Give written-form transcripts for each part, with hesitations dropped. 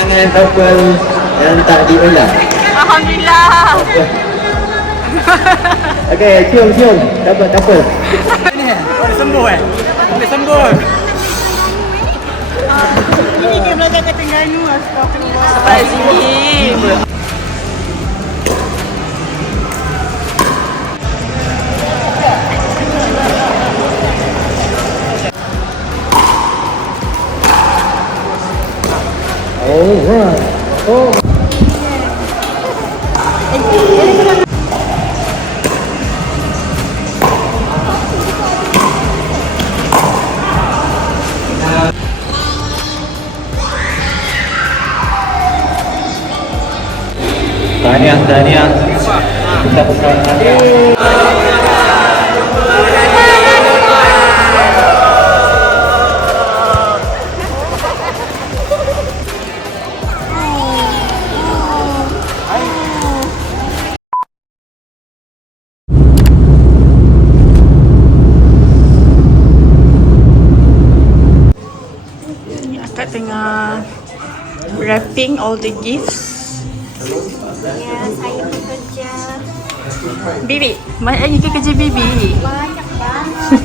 pasangan couple yang tak diulang. Alhamdulillah. Okey, cium. Dapat couple. Boleh sembuh Boleh sembuh. Ini dia belajar kat Terengganu. Astagfirullah. Astagfirullah. Alright. Oh. Tahniah. Kita bersama. Akak tengah wrapping all the gifts. Ya, saya bekerja Bibi, banyak lagi ke kerja Bibi? banyak banget.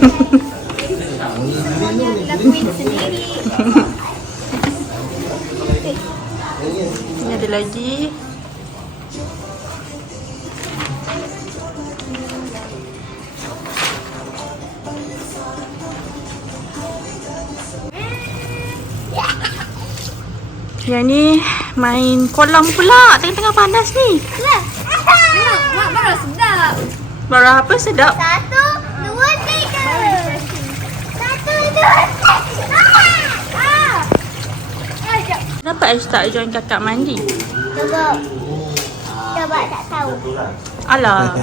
Lakuin sendiri. Ini ada lagi. Yang ni main kolam pula. Tengah-tengah panas ni. Mak baru sedap. Baru apa sedap? 1, 2, 3. 1, 2, 3. Kenapa Aish tak join kakak mandi? Coba tak tahu. Alah.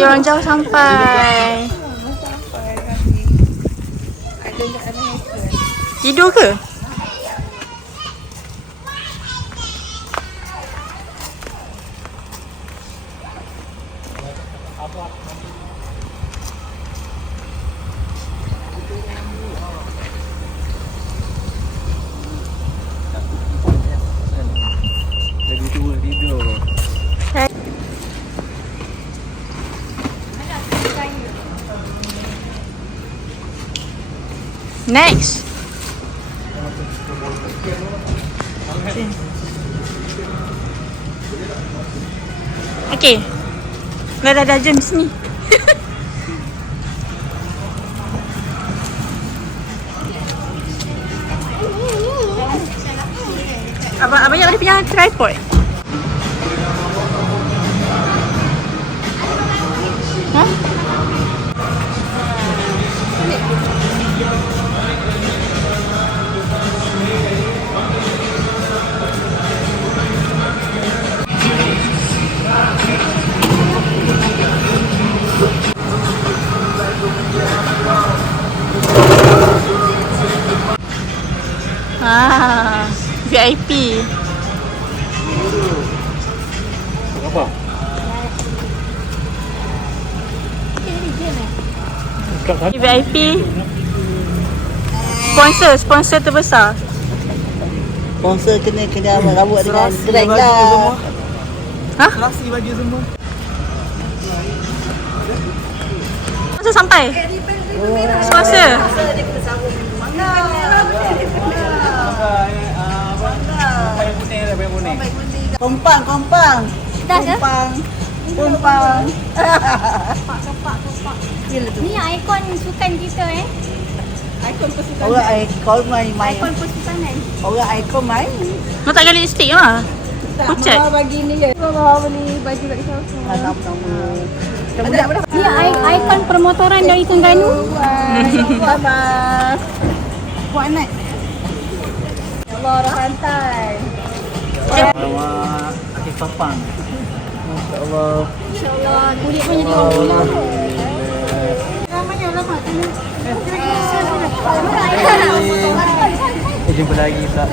Orang jauh sampai. Tidur ke? Jadi tua tidur. Next. Okay. Dah jam sini. Abang ada punya tripod. Ha? VIP. Apa? VIP. Sponsor terbesar. Sponsor kena rawat dengan drag lah. Ha? Selasi baju semua. Sponsor sampai. Sponsor. Kompang. Dah ke? Kompang. Ni ikon sukan kita Orang ikon main. Ikon persukanan. Orang ikon main. Mau tak gali lipstick lah. Pucat. Bagi ni je. Bawa beli baju kat kita. Ada. Ni ikon permotoran dari Terengganu. Buat naik. Allah, orang pantai. Awak Akif Papang. InsyaAllah. InsyaAllah kulit pun jadi orang. Ramai orang mak tu. Jumpa lagi tak?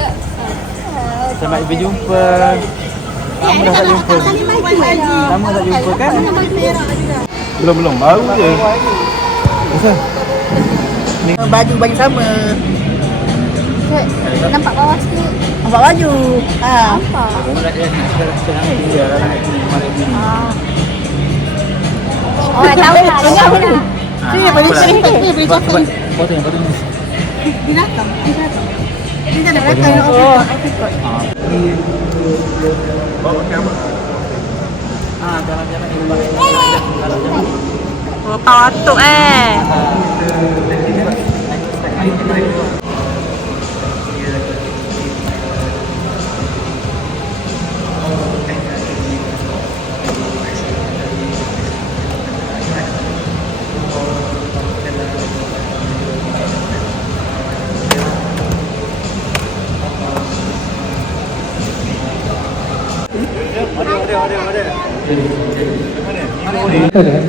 Selamat berjumpa. Lama dah tak jumpa. Lama tak jumpa kan? Belum, baru je. Kenapa? Baju sama. Nampak bawah sikit. Nampak baju. Nampak. Oh, tahu lah. Tahu lah. Sini, boleh cakap. Potong. Binatang. Ini dah datang. Jalan-jalan ni. Oh, pawatuk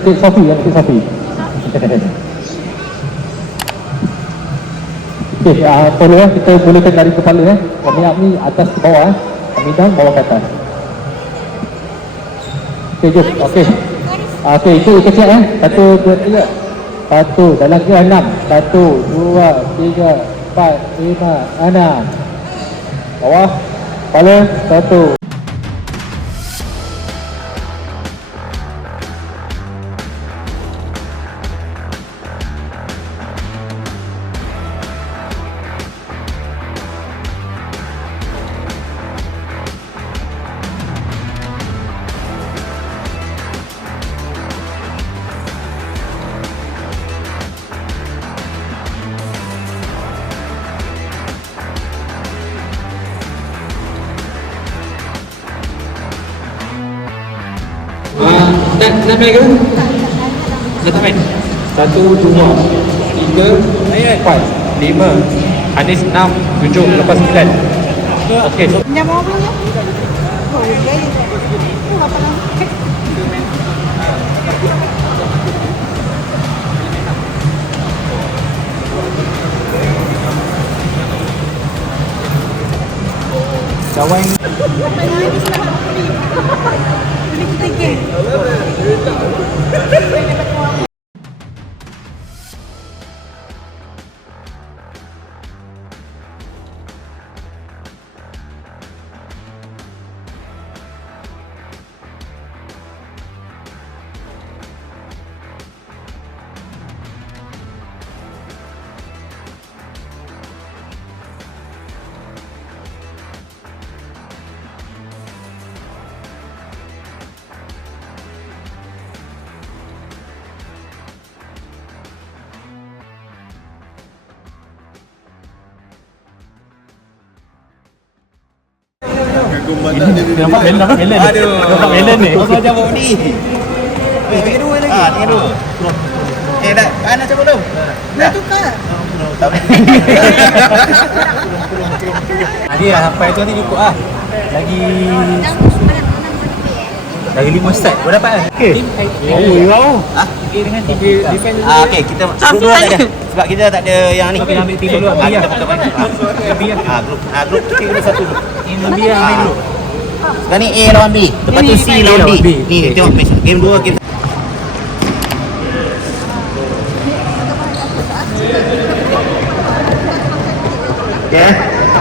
Cik Sofi, Cik Sofi. Okey, follow kita bolehkan dari kepala Kami up ni atas ke bawah Kami down bawah ke atas. Okey, jom. Okey. Okey, itu kecil 1, 2, 3. 1, dalam ke 6. 1, 2, 3, 4, 5, 6. Bawah. Kepala 1. Nak main ke? Nak main? 1, 2, 3, 4, 5, Anis 6, 7, lepas 9. Okey, so Pinjam orang belum ya? Oh, ya. Apa nama? Cawan. Ini kita geng. Nampak melon. Aduh. Nampak melon ni. Kau saja bawa ni. Tinggal dua lagi. Tinggal dua. Dah. Ana cabut tu. Dah tukar. Dia sampai tu nanti cukup ah. Lagi 5 start. Kau dapat kan? Okey. Oh. Okey dengan 3 defend. Okey, kita dua saja. Sebab kita tak ada yang ni. Okey, ambil 3 dulu. Kita potong balik. Grup kita satu. Ini dia main dulu. Sekarang ni A lawan B. Lepas tu C lawan D. Ni tengok game 2 game.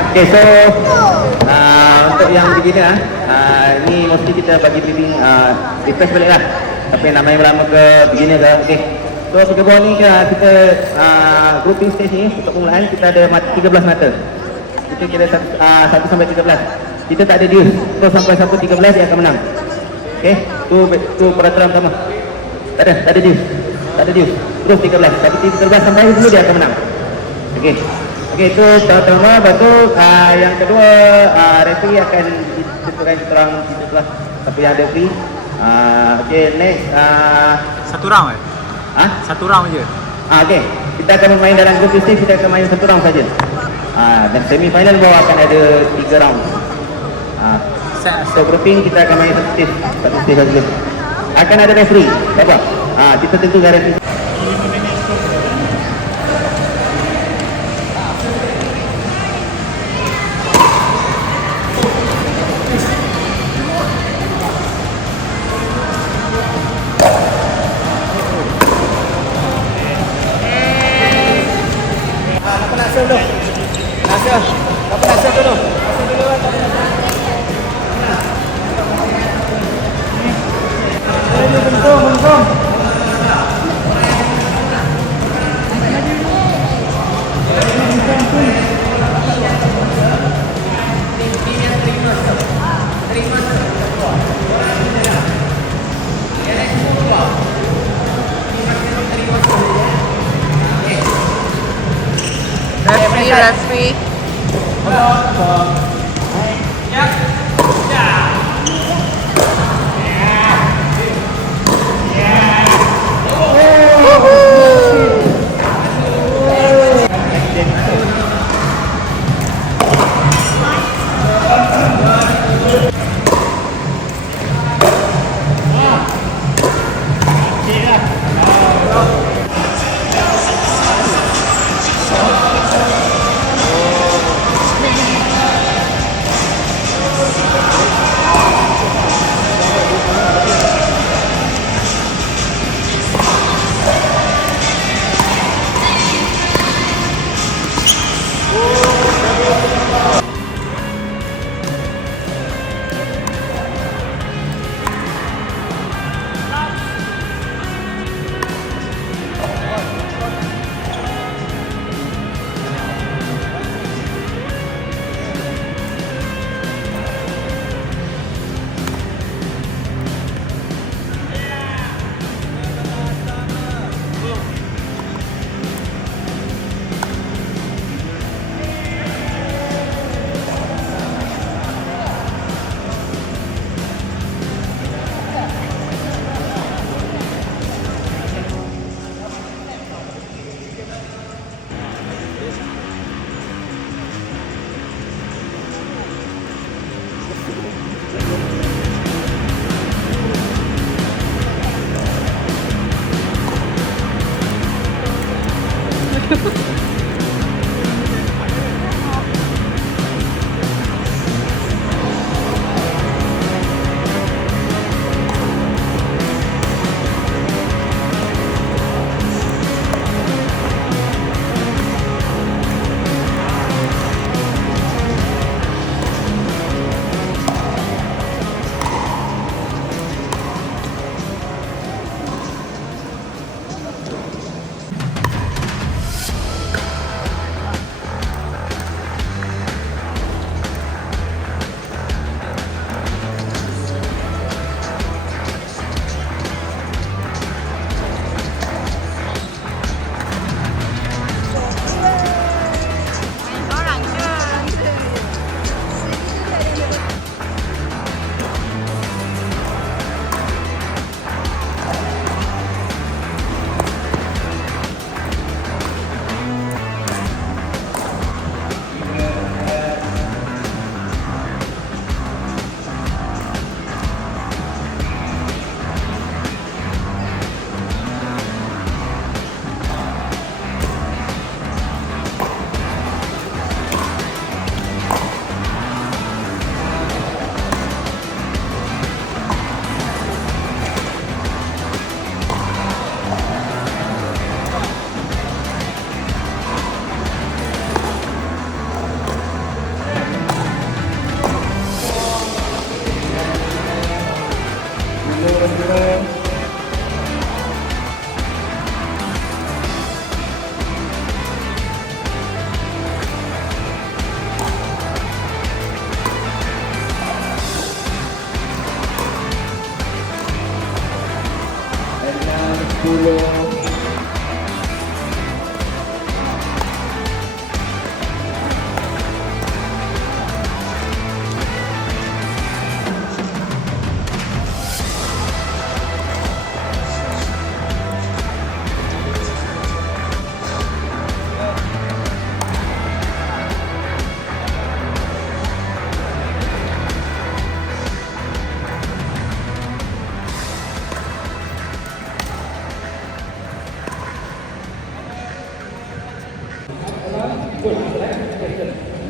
Okay, so untuk yang beginner ni mesti kita bagi briefing refresh balik lah. Tapi nak main lama ke beginner ke. Okay, so pada bawah ni kita grouping stage ni untuk permulaan kita ada 13 mata. Kita kira 1 sampai 13. Kita tak ada duel. So sampai 1-13 dia akan menang. Okay, tu peraturan pertama. Tak ada duel. Terus 13. Tapi 13 sampai dulu dia akan menang. Okay. Okey, itu pertama. Lepas tu yang kedua referee akan ditentukan terang itulah siapa yang ada free. Okey, next Satu round Satu round je. okey. Kita akan main dalam group stage, kita akan main satu round saja. Dan semi final bawah akan ada 3 round. So grouping kita akan main satu stage saja. Akan ada referee. Apa? Kita tentukan referee. Referee.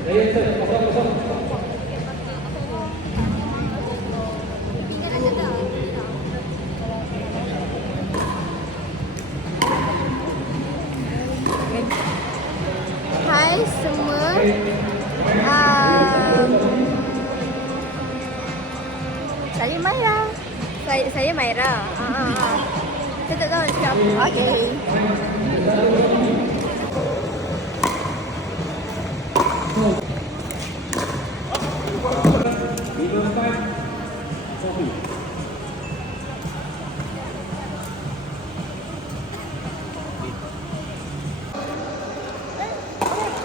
Hai semua. Um, saya Maira. Saya Maira. Saya tak tahu nak cakap apa. Okay.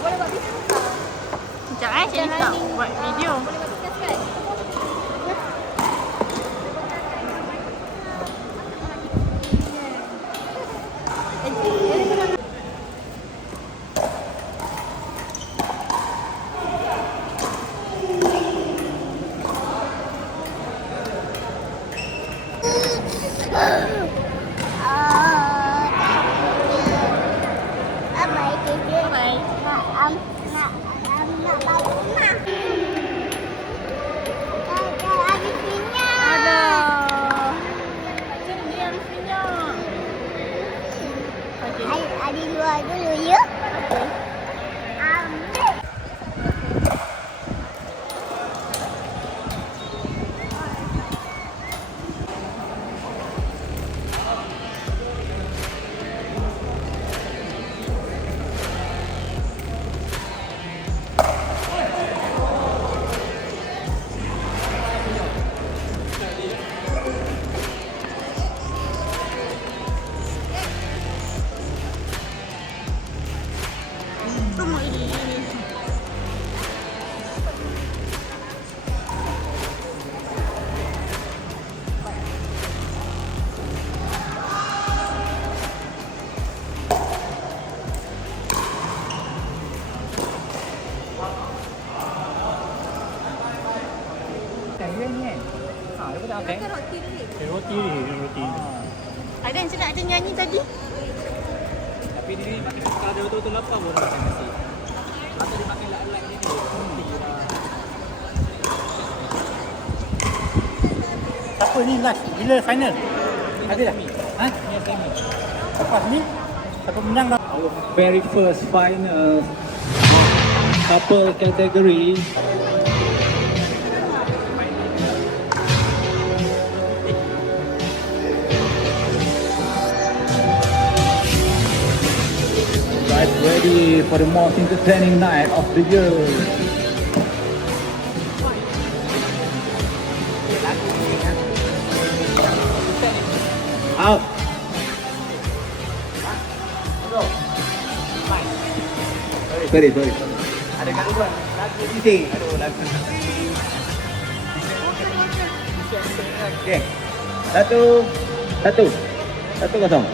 Boleh buat bisnes tak? Sekejap saya letak buat video. Boleh buat bisnes kan? Adik luar dulu ya. Roti ni, roti. Ada yang cakap macam nyanyi tadi. Tapi dia makan kalau dia betul-betul lapar baru makan nasi. Atau dia makan lat-lat ni dia. Siapa ni last? Bila final? Ada dah? Ha? Ni semi. Lepas ni siapa menang dah? Our very first final couple category. Ready for the most entertaining night of the year. Out. Sorry. Ada gangguan. Lagu bising. Aduh, lagu. Okey. Satu kosong.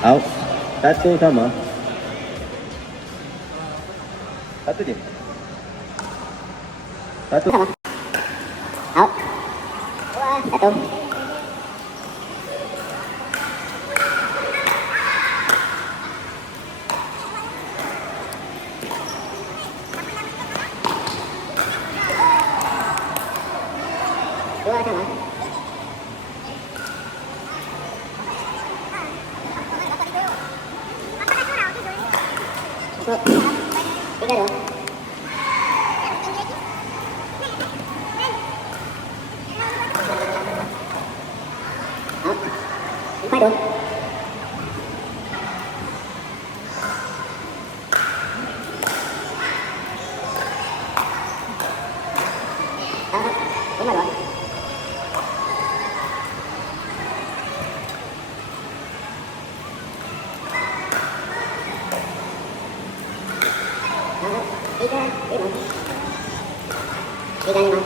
Out. Satu sama. Satu je. Satu sama. Out. Satu. Dua sama. Tiga dong. Empat dong. Lima dong. Tiga lima.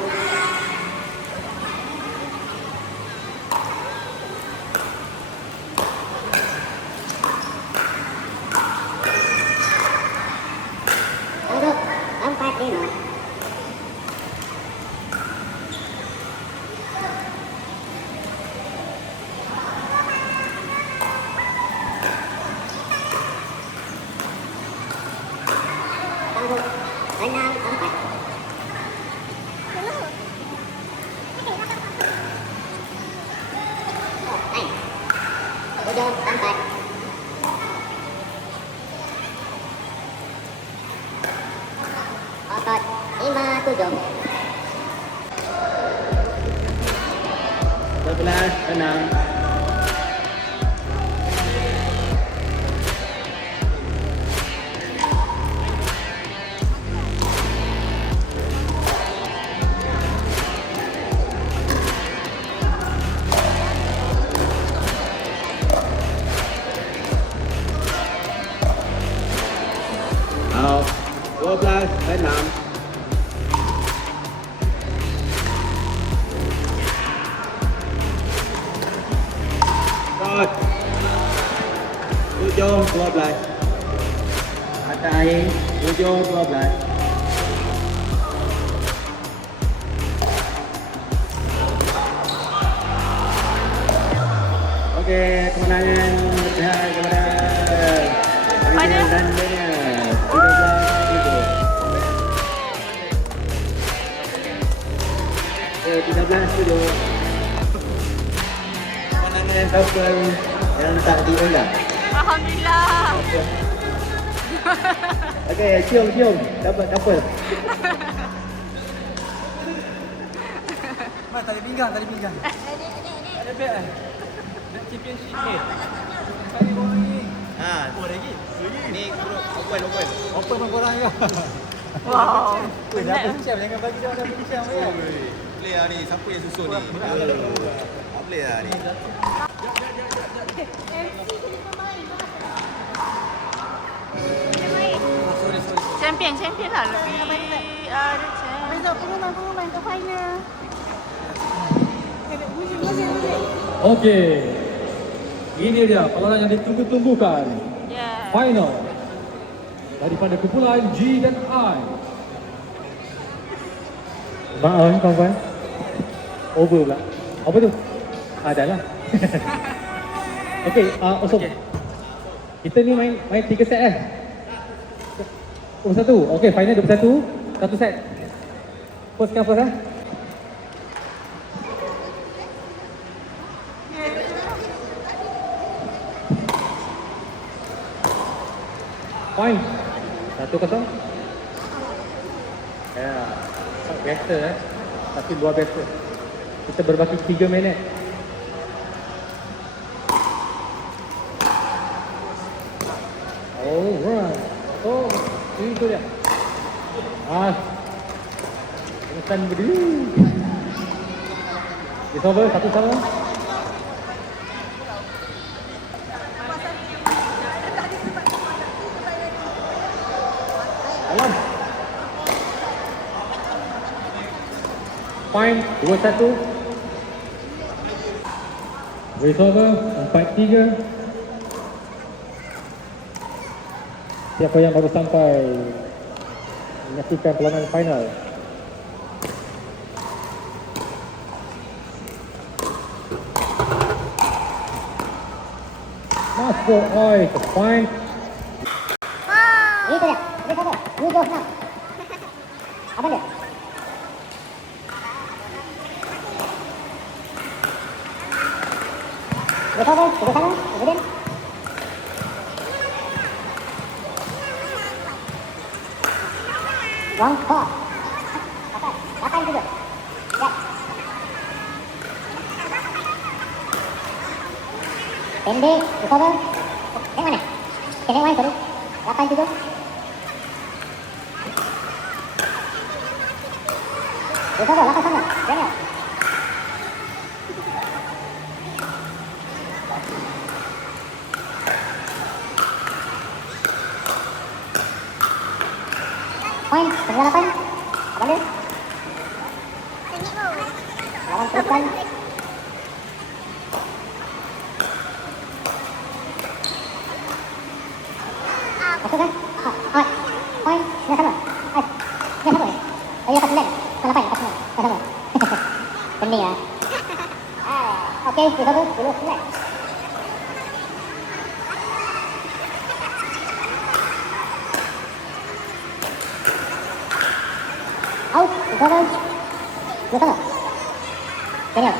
7, 4. Otot, 5, 7. 12, 6. Out. 12, 6. Rồi. 7, 12. Atai 7, 12. Okey, kemenangan berpihak kepada Aidil dan Daniel. 13-7. Okey, 13-7. Kemenangan couple yang tak diulang. Alhamdulillah. Okey, cium. Dapat couple. Tali pinggang. Ada bet kan? Nak championship ni. Kali orang ni. Lagi. Ni open. Open pun korang ya. Wow. Dah siap jangan bagi dia dah siap ya. Play lah ni, siapa yang susun ni? Tak boleh lah ni. Champion lah lebih ada Pengumuman ke final. Okey. Ini dia perlawanan yang ditunggu-tunggukan. Yeah. Final daripada kumpulan G dan I. Maaf kawan. Over pula. Apa tu? Dah lah. Okey, Osop. Kita ni main 3 set eh. 21. Okey, final 21. Satu set. First come first eh. Point 1-0. Ya, better eh. Tapi luar biasa. Kita berbaki 3 minit. Alright. Oh, itu dia. Bukan berdiri. It's over, 1-1. Alam. Point 2-1. Race over 4-3. Siapa yang baru sampai menyaksikan perlawanan final? Masuk oi ke point. Itu dia. Dia kata, you go now. Apa dia? Dia kata, ke sana, kemudian. Wrong call. Atas juga. Ya. Pendek, recover. Yang mana? Kena one, sorry. 8-7. Recover, 8 sama. Daniel. Point, 9-8. Abang dia. Lawan teruskan. Masukkan. Point, 9 sama. 9 sama. Oh iya, 8-9. 8-9. Sama. Pening ya. Okey, recover. 10-9. Out, recover. 2 sama. Daniel.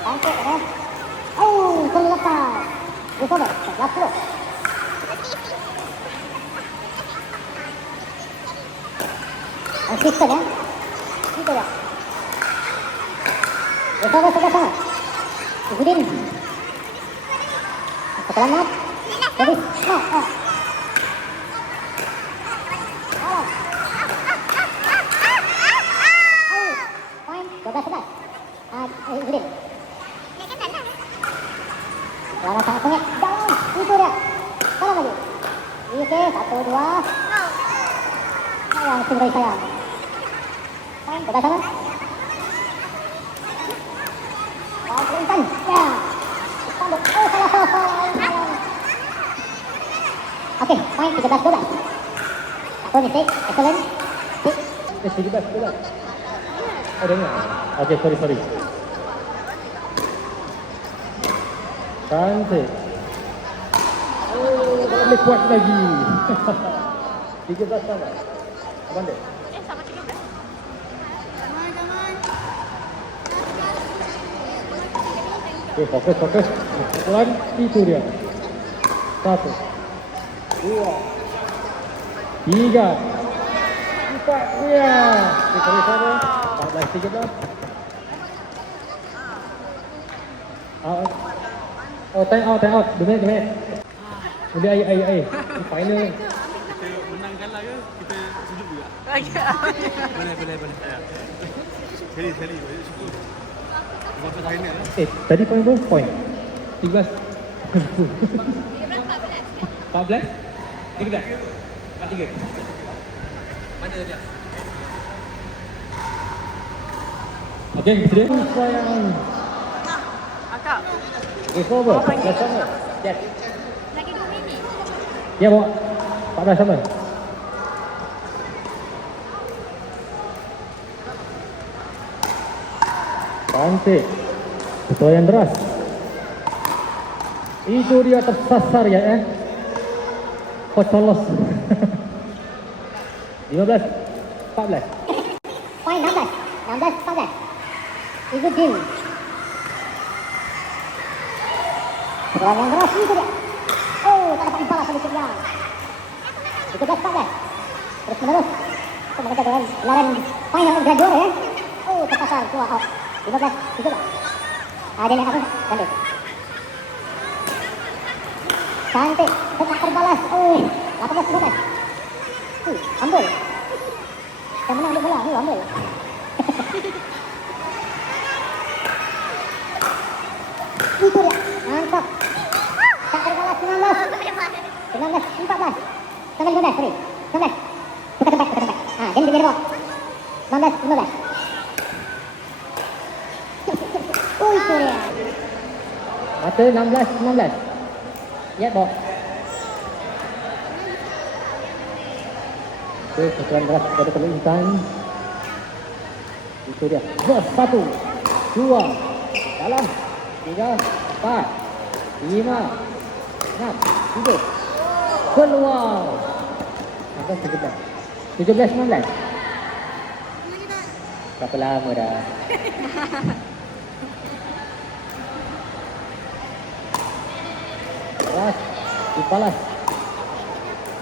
Bangkit, Daniel. Oh, terlepas. Recover. Last throw. Assistant, eh? Itu dah. Recover sama-sama. Izudin. Selamat. Habis. Oh. Fine. 12-11. Izudin. Suara sangat sengit. Dalam. Itu dia. Salam lagi. Okey, 1-2. Yang sumber saya. Fine, kita sana. Intan. Ya. Oh, salah. Okey, fine, 13-12. Apa mistake? Excellent. 13-12. Oh, dengar. Okay, sorry. Cantik. Oh, tak boleh kuat lagi. 13 sama. Abang dia? Sama 13. Okay, fokus. Pelan, itu dia. 1, 2, 3, 4. Ya. Okay, sorry sana. 14-13. Oh, time out. 2 minit. Boleh air. Ini final ni. Tadi point berapa point? 13. 14? 13? 3. Mana dia? Okey, sudah sayang. Akak. Recover. Dah sama. Yes. Lagi 2 minit. Ya, bawa. 14 sama. Cantik. Betul yang deras. Itu dia tersasar ya, Pocolos. 15, 14. Fine, 16-14. Izudin. Seorang yang keras, itu dia. Oh, tak dapat imbalas sedikit ya. 13-14. Terus menerus. Mereka dengan laren final gradual ya. Oh, terpasar, keluar out. 15-17. Ada yang apa? Cantik. Cantik, tetap terbalas. Oh, 18-19. Ambil. Yang menang ambil bola, ni ambil. Itu dia, mantap. Tak terbalas 19-14. Sampai 15, sorry. 19. Tukar tempat. Jadi dia bawa. 19-15. Oh, itu dia. Mata 16-19. Ya, bawa. Okey, pukulan keras kepada Teluk Intan. Itu dia. 1, 2, dalam. 3, 4, 5, 6, 7. Keluar. 17-19. Berapa lama dah? Keras, dibalas.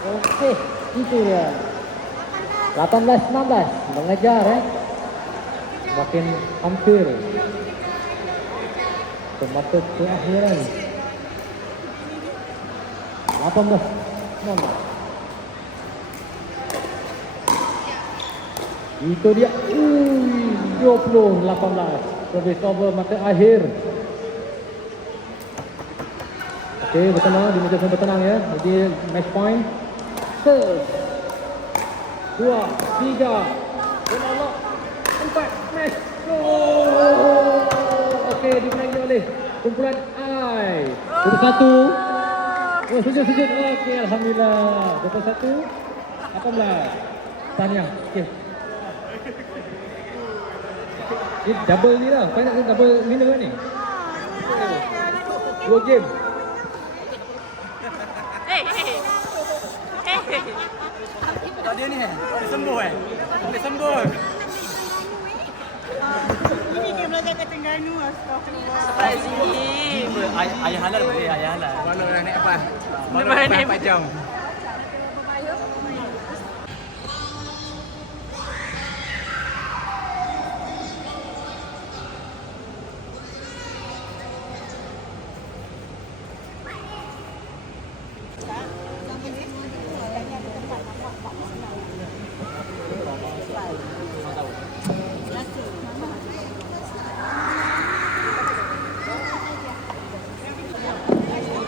Okey, itu dia. 18-19, mengejar makin hampir ke mata keakhiran. 18-19. Itu dia. 20-18. Service over mata akhir. Okey, bertenang di meja bertenang ya. Jadi match point. Serve. 2, 3, 4, match. Okey, dimenangi oleh kumpulan I. 21. Oh, sujud. Okey, alhamdulillah. 21, 18. Tahniah. Okey. Ini double ni lah. Final ni double winner ni. 2 game. Tak dia ni boleh sembuh. Boleh sembuh. Ini game belajar ketinggalan. Terengganu, astagfirullah. Astagfirullahaladzim. Ayah halal boleh, ayah halal. Baru dah naik apa? Baru dah naik 4 jam.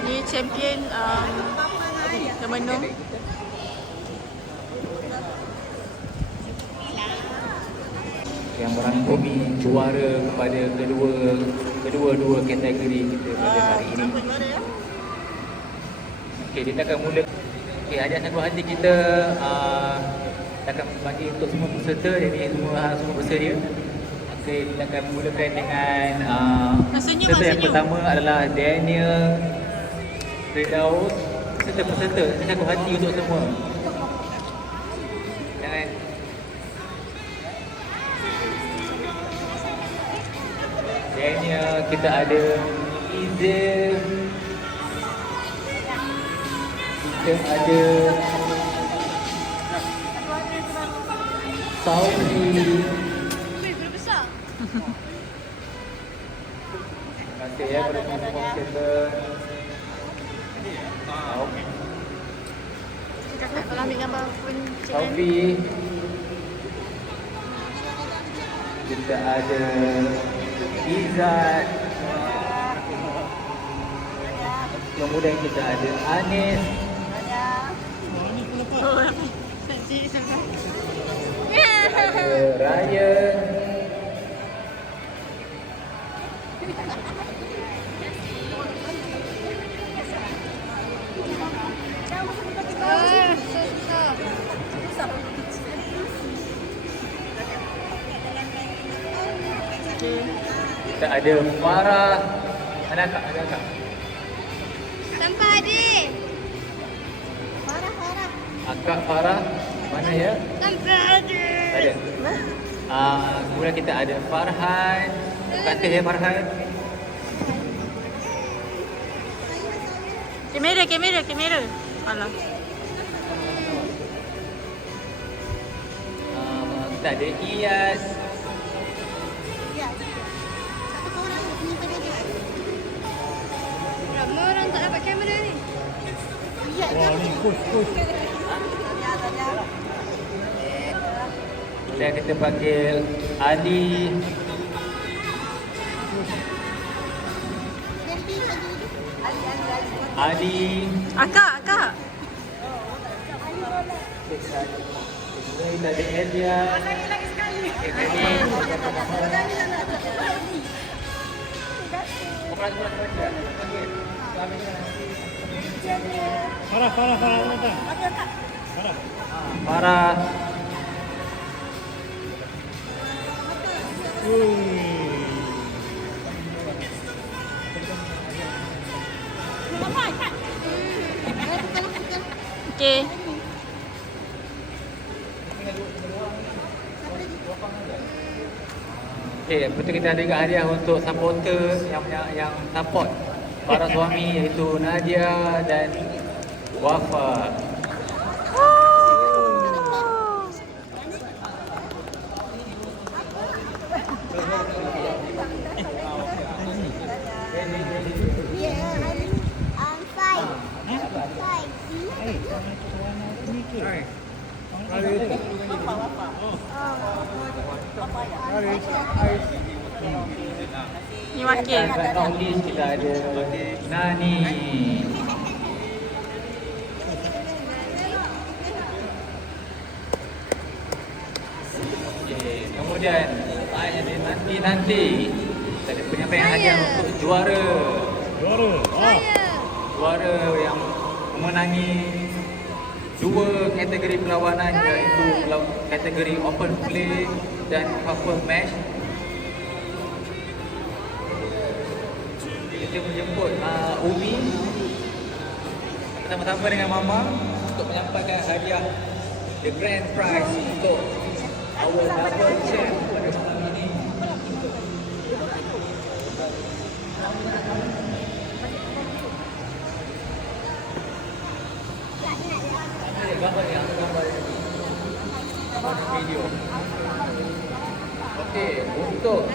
Ni champion Temenung. Yang merangkumi juara kepada kedua-dua kategori kita pada hari ini. Okey, kita akan mula. Okey, hadiah sanggup hati kita akan bagi untuk semua peserta, jadi semua bersedia. Okey, kita akan mulakan dengan peserta yang pertama adalah Daniel Firdaus. Peserta sanggup hati untuk semua. Jangan. Daniel, kita ada Izil, kita ada Saufi. Terima kasih ya kepada semua kita. Kalau ambil gambar pun Saufi. Kita ada Izzat. Kemudian kita ada Anis. Ada Ryan. Kita ada Farah. Ada kak, ada kak. Sampai adik. Akak Farah. Mana ya? Sampai adik. Ada. Kemudian kita ada Farhan. Kata ya Farhan. Kamera. Alah. Kita ada Iyas. Ramai orang tak dapat kamera ni. Dan kita panggil Ali. Ali. Akak. Kita ada Elia. Farah. Okey. Okey, betul kita ada juga hadiah untuk supporter yang support para suami iaitu Nadia dan Wafa. Ni wakil. Dan not least kita ada Nani. Okay. Kemudian nanti kita ada penyampaian hadiah untuk juara. Juara yang memenangi dua kategori perlawanan, iaitu kategori open play dan couple match. Kita menjemput Umi bersama-sama dengan Mama untuk menyampaikan hadiah the grand prize untuk our double champ pada malam ini. Okey, untuk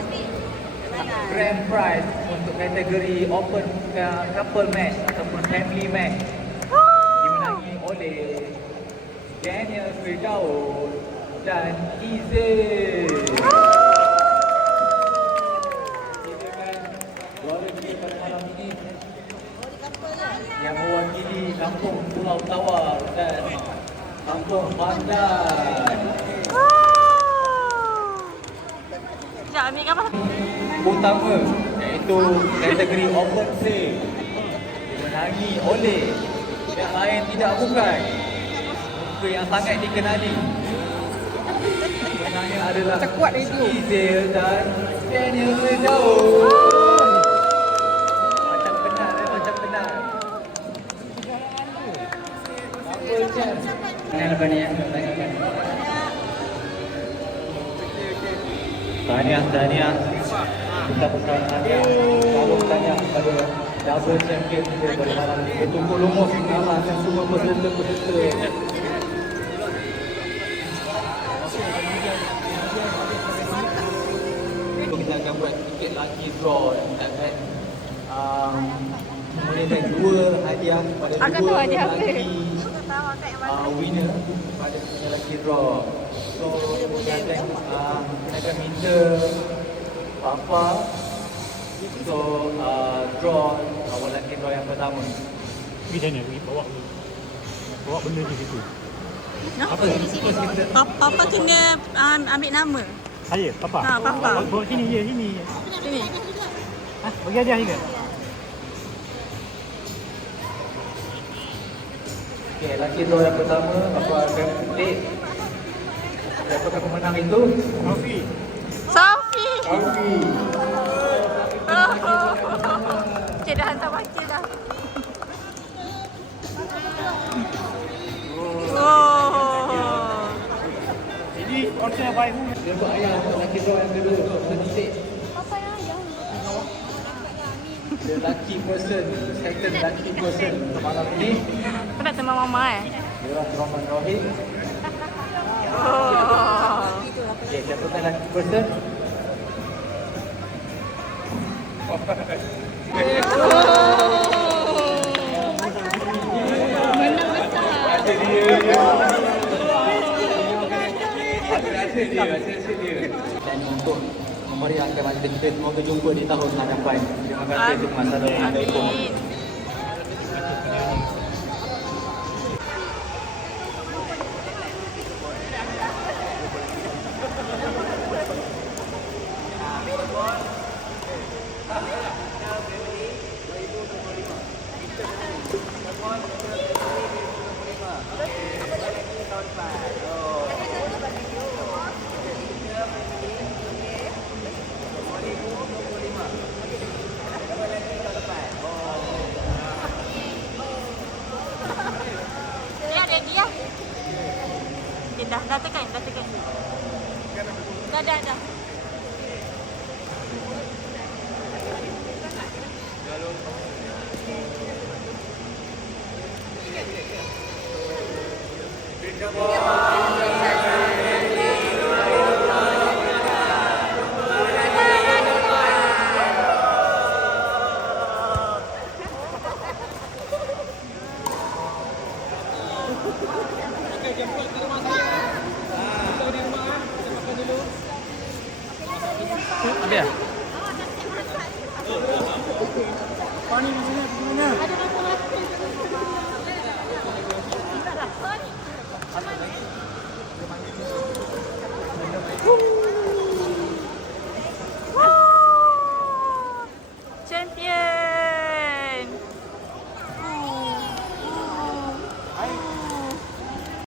grand prize untuk kategori open couple match ataupun family match dimenangi oleh Daniel Firdaus dan Izzy. Quality pada malam ini yang mewakili Kampung Pulau Tawar dan Kampung Pandan. Sekejap, ambil gambar. Utama iaitu kategori open play dimenangi oleh yang lain tidak bukan muka yang sangat dikenali. Pemenangnya adalah Izil dan Daniel Firdaus. Macam benar, macam benar. Couple champ. Jangan lupa ni ya. Tahniah. Kita berkata kalau tanya kepada double champion kita pada malam ini. Tunggu lumus mengalahkan semua peserta-peserta. Kita akan buat sikit lucky draw dan memulihkan 2 hadiah pada Akan 2 tahu hadiah apa? lucky winner pada lucky draw. So kita akan minta Papa untuk draw awal lucky draw yang pertama. Pergi sana, pergi bawa benda di situ. Papa kena ambil nama. Saya, Papa. Ha, Papa. Bawa sini je, sini. Sini. Ha, bagi hadiah juga. Okay, lucky draw yang pertama Papa akan petik. Siapakah pemenang itu? Sofi. Sofi. Alfi. Okay, dah hantar baca dah. Oh. Ini konser by who? Dia buat ayah untuk lucky draw yang kedua. Petik. The lucky person, second lucky person untuk malam ini. Kau nak teman mama Dia Rahman Rohit. Oh. Okay, siapakah lucky person? Dan untuk memeriahkan majlis kita, semoga jumpa di tahun hadapan. Terima kasih untuk masa dan Assalamualaikum. Amin. Dia. Okay, dah tekan. Dah. Habis dah? Pani di sini, pergi mana? Ada